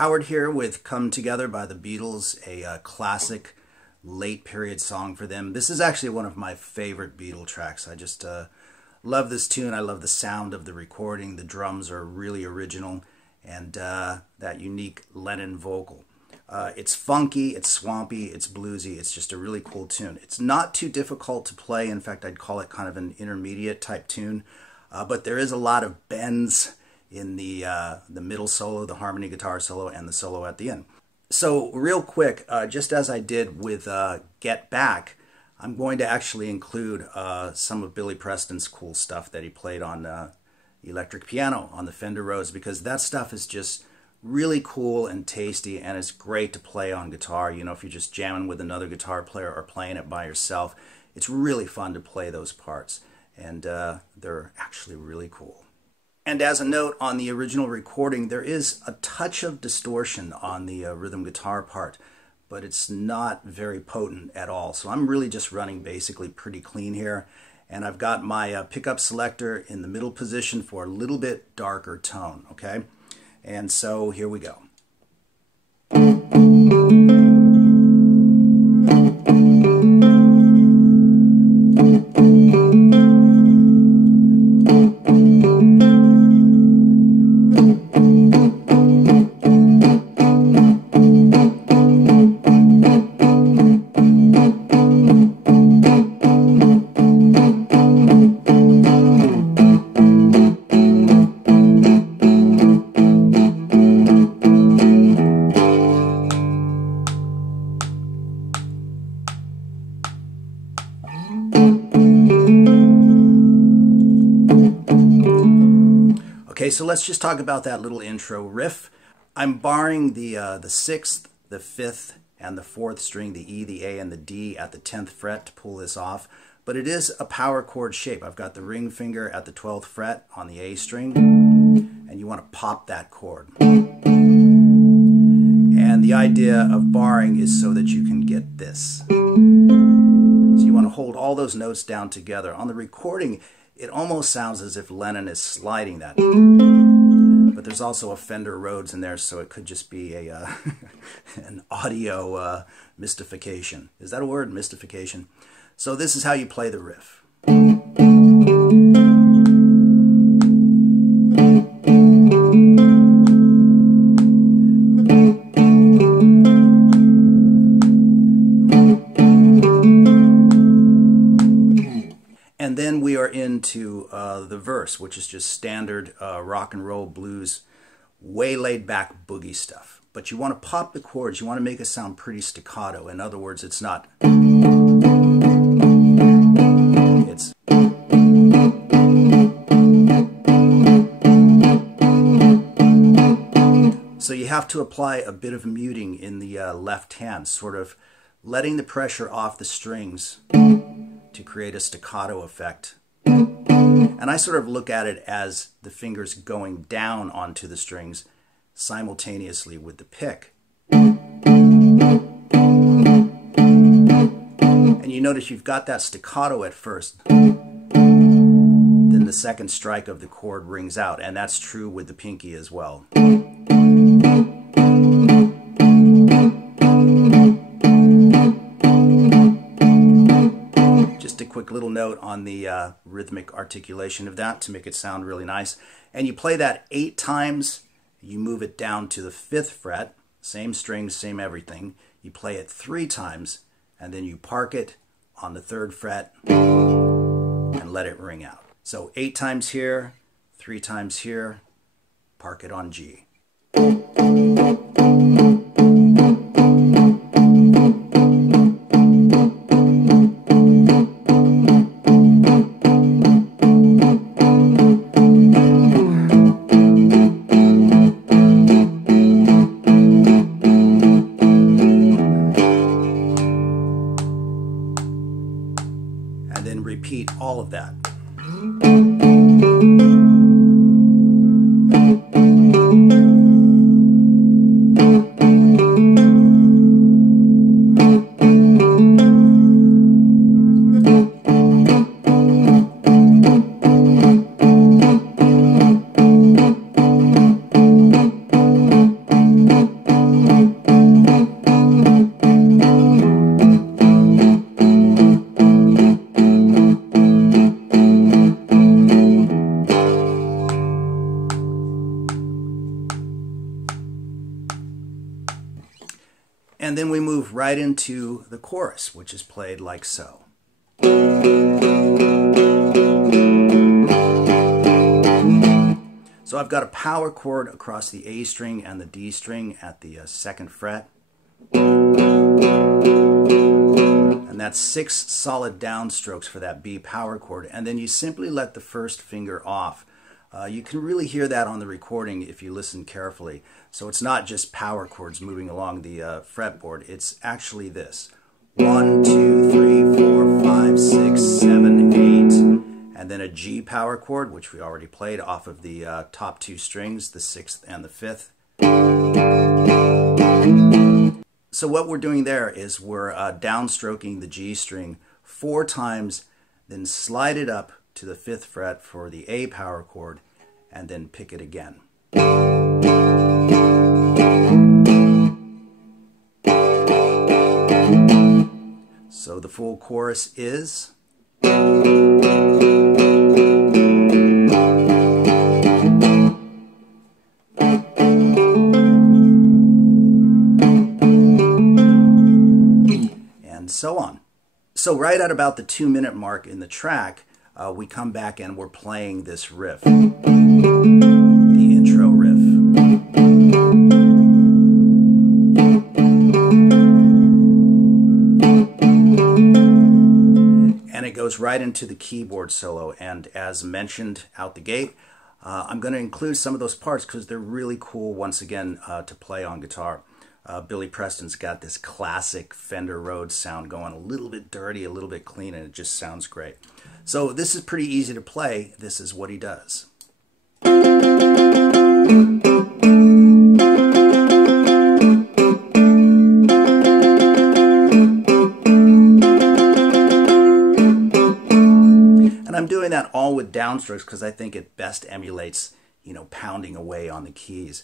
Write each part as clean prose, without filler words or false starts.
Howard here with Come Together by the Beatles, a classic late period song for them. This is actually one of my favorite Beatle tracks. I just love this tune. I love the sound of the recording. The drums are really original, and that unique Lennon vocal. It's funky, it's swampy, it's bluesy. It's just a really cool tune. It's not too difficult to play. In fact, I'd call it kind of an intermediate type tune. But there is a lot of bends in the middle solo, the harmony guitar solo, and the solo at the end. So real quick, just as I did with Get Back, I'm going to actually include some of Billy Preston's cool stuff that he played on electric piano on the Fender Rhodes, because that stuff is just really cool and tasty, and it's great to play on guitar. You know, if you're just jamming with another guitar player or playing it by yourself, it's really fun to play those parts, and they're actually really cool. And as a note, on the original recording, there is a touch of distortion on the rhythm guitar part, but it's not very potent at all. So I'm really just running basically pretty clean here. And I've got my pickup selector in the middle position for a little bit darker tone, okay? And so here we go. Okay, so let's just talk about that little intro riff. I'm barring the 6th, the 5th, and the 4th string, the E, the A, and the D at the 10th fret to pull this off. But it is a power chord shape. I've got the ring finger at the 12th fret on the A string, and you want to pop that chord. And the idea of barring is so that you can get this. So you want to hold all those notes down together. On the recording, it almost sounds as if Lennon is sliding that. But there's also a Fender Rhodes in there, so it could just be a an audio mystification. Is that a word? Mystification. So this is how you play the riff. And then we are into the verse, which is just standard rock and roll blues, way laid back boogie stuff. But you want to pop the chords, you want to make it sound pretty staccato. In other words, it's not. It's. So you have to apply a bit of muting in the left hand, sort of letting the pressure off the strings to create a staccato effect. And I sort of look at it as the fingers going down onto the strings simultaneously with the pick. And you notice you've got that staccato at first, then the second strike of the chord rings out, and that's true with the pinky as well. Just a quick little note on the rhythmic articulation of that to make it sound really nice. And you play that 8 times, you move it down to the 5th fret, same strings, same everything. You play it 3 times, and then you park it on the 3rd fret and let it ring out. So 8 times here, 3 times here, park it on G. And then repeat all of that. And then we move right into the chorus, which is played like so. So I've got a power chord across the A string and the D string at the 2nd fret. And that's 6 solid downstrokes for that B power chord. And then you simply let the first finger off. You can really hear that on the recording if you listen carefully. So it's not just power chords moving along the fretboard. It's actually this. 1, 2, 3, 4, 5, 6, 7, 8. And then a G power chord, which we already played off of the top 2 strings, the 6th and the 5th. So what we're doing there is we're downstroking the G string 4 times, then slide it up to the 5th fret for the A power chord, and then pick it again. So the full chorus is... and so on. So right at about the 2-minute mark in the track, we come back and we're playing this riff, the intro riff. And it goes right into the keyboard solo, and as mentioned out the gate, I'm going to include some of those parts because they're really cool once again to play on guitar. Billy Preston's got this classic Fender Rhodes sound going, a little bit dirty, a little bit clean, and it just sounds great. So this is pretty easy to play. This is what he does. And I'm doing that all with downstrokes because I think it best emulates, you know, pounding away on the keys.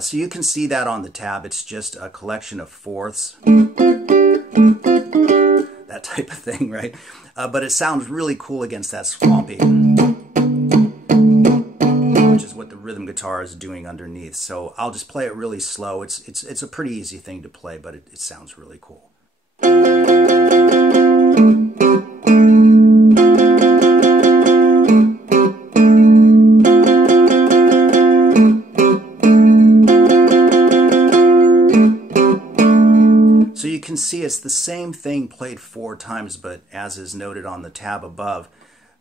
So you can see that on the tab. It's just a collection of fourths, that type of thing, right? But it sounds really cool against that swampy, which is what the rhythm guitar is doing underneath. So I'll just play it really slow. It's a pretty easy thing to play, but it sounds really cool. So you can see it's the same thing played 4 times, but as is noted on the tab above,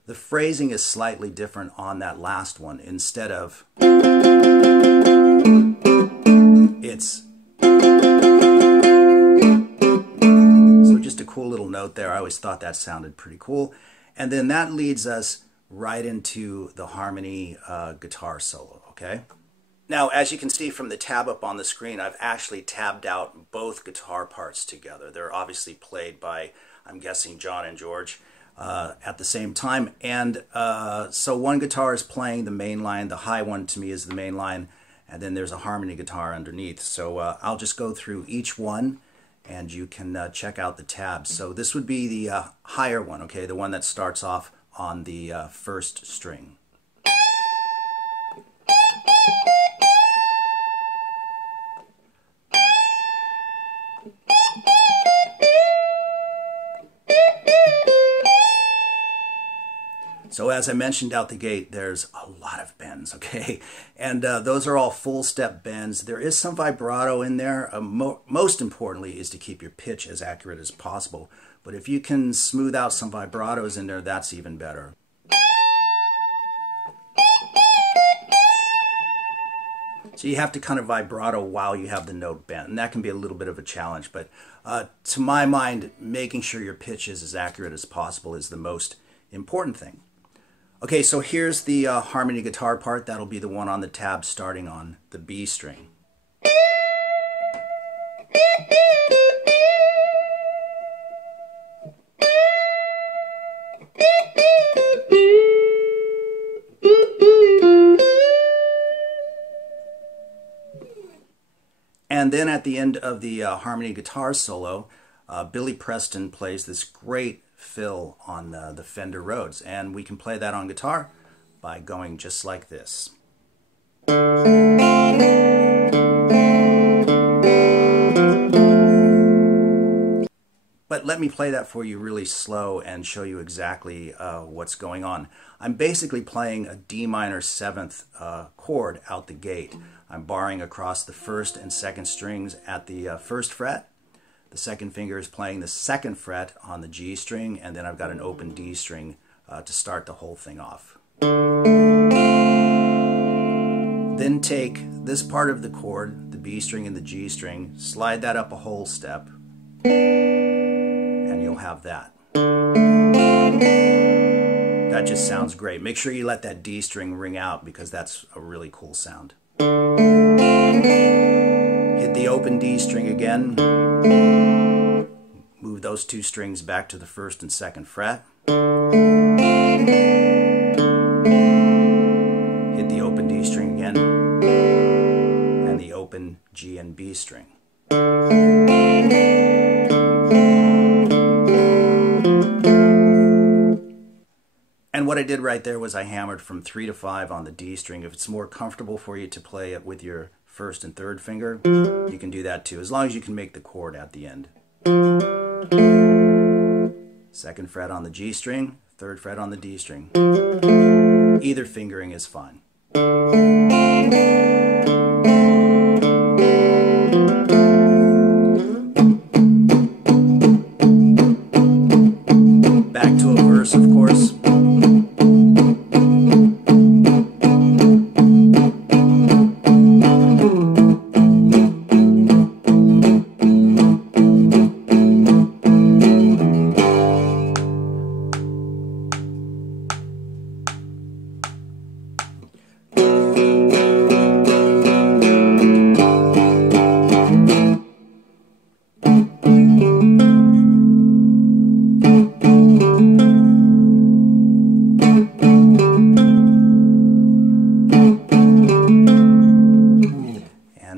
the phrasing is slightly different on that last one. Instead of, it's. So just a cool little note there. I always thought that sounded pretty cool. And then that leads us right into the harmony guitar solo, okay? Now, as you can see from the tab up on the screen, I've actually tabbed out both guitar parts together. They're obviously played by, I'm guessing, John and George at the same time. And so one guitar is playing the main line, the high one to me is the main line, and then there's a harmony guitar underneath. So I'll just go through each one and you can check out the tabs. So this would be the higher one, okay, the one that starts off on the 1st string. So as I mentioned out the gate, there's a lot of bends, okay? And those are all full step bends. There is some vibrato in there. Most importantly is to keep your pitch as accurate as possible. But if you can smooth out some vibratos in there, that's even better. So you have to kind of vibrato while you have the note bent, and that can be a little bit of a challenge. But to my mind, making sure your pitch is as accurate as possible is the most important thing. Okay, so here's the harmony guitar part. That'll be the one on the tab starting on the B string. And then at the end of the harmony guitar solo, Billy Preston plays this great fill on the Fender Rhodes, and we can play that on guitar by going just like this. But let me play that for you really slow and show you exactly what's going on. I'm basically playing a D minor 7th chord out the gate. I'm barring across the 1st and 2nd strings at the 1st fret. The second finger is playing the 2nd fret on the G string, and then I've got an open D string to start the whole thing off. Then take this part of the chord, the B string and the G string, slide that up a whole step, and you'll have that. That just sounds great. Make sure you let that D string ring out because that's a really cool sound. Hit the open D string again. Move those two strings back to the 1st and 2nd fret. Hit the open D string again. And the open G and B string. And what I did right there was I hammered from 3 to 5 on the D string. If it's more comfortable for you to play it with your 1st and 3rd finger, you can do that too, as long as you can make the chord at the end. 2nd fret on the G string, 3rd fret on the D string. Either fingering is fine. Back to a verse, of course.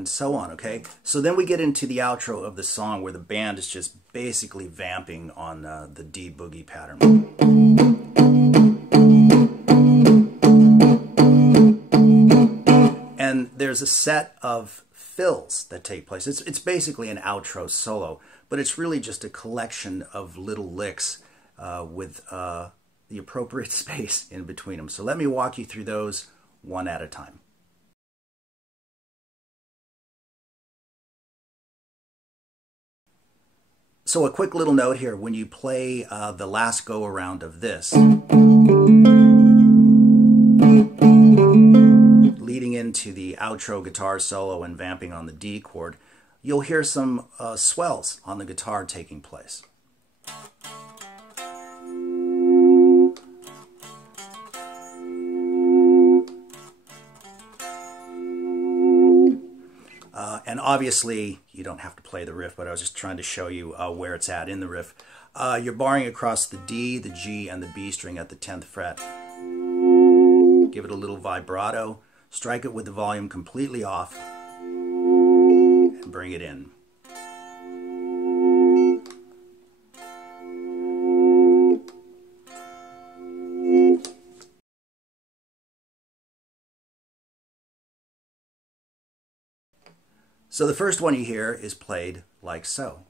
So on, okay? So then we get into the outro of the song where the band is just basically vamping on the D boogie pattern. And there's a set of fills that take place. It's basically an outro solo, but it's really just a collection of little licks with the appropriate space in between them. So let me walk you through those one at a time. So a quick little note here, when you play the last go-around of this, leading into the outro guitar solo and vamping on the D chord, you'll hear some swells on the guitar taking place. And obviously, you don't have to play the riff, but I was just trying to show you where it's at in the riff. You're barring across the D, the G, and the B string at the 10th fret. Give it a little vibrato, strike it with the volume completely off, and bring it in. So the first one you hear is played like so.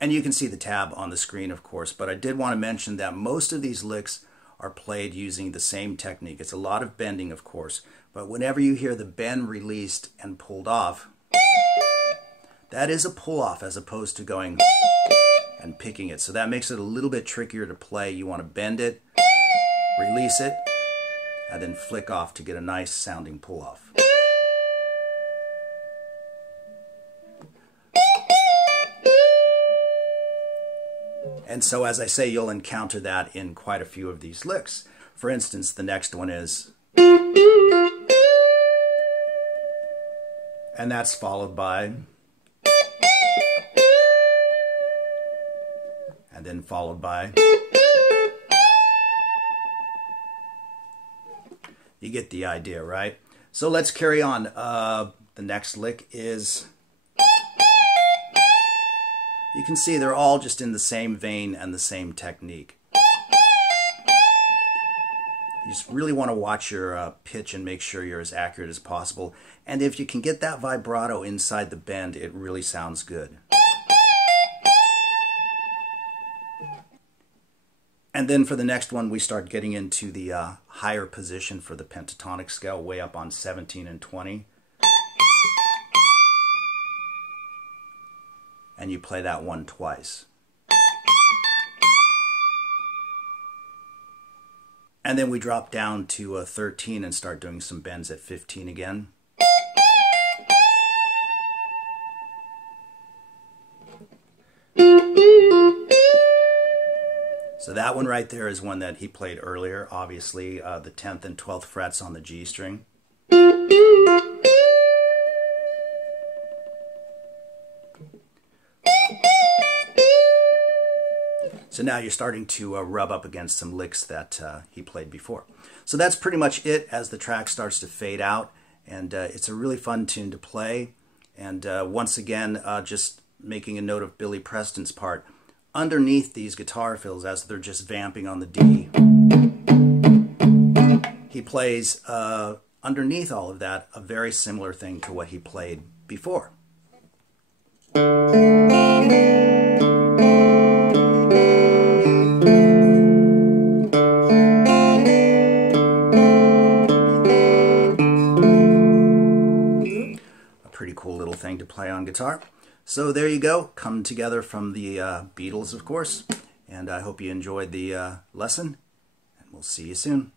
And you can see the tab on the screen, of course, but I did want to mention that most of these licks are played using the same technique. It's a lot of bending, of course, but whenever you hear the bend released and pulled off, that is a pull-off as opposed to going and picking it. So that makes it a little bit trickier to play. You want to bend it, release it, and then flick off to get a nice sounding pull-off. And so, as I say, you'll encounter that in quite a few of these licks. For instance, the next one is, and that's followed by, and then followed by. You get the idea, right? So let's carry on. The next lick is, you can see they're all just in the same vein and the same technique. You just really want to watch your pitch and make sure you're as accurate as possible. And if you can get that vibrato inside the bend, it really sounds good. And then for the next one, we start getting into the higher position for the pentatonic scale, way up on 17 and 20. And you play that one twice. And then we drop down to 13 and start doing some bends at 15 again. So that one right there is one that he played earlier, obviously, the 10th and 12th frets on the G string. So now you're starting to rub up against some licks that he played before. So that's pretty much it as the track starts to fade out. And it's a really fun tune to play. And once again, just making a note of Billy Preston's part. Underneath these guitar fills, as they're just vamping on the D, he plays, underneath all of that, a very similar thing to what he played before. Pretty cool little thing to play on guitar. So there you go, come together from the Beatles, of course, and I hope you enjoyed the lesson, and we'll see you soon.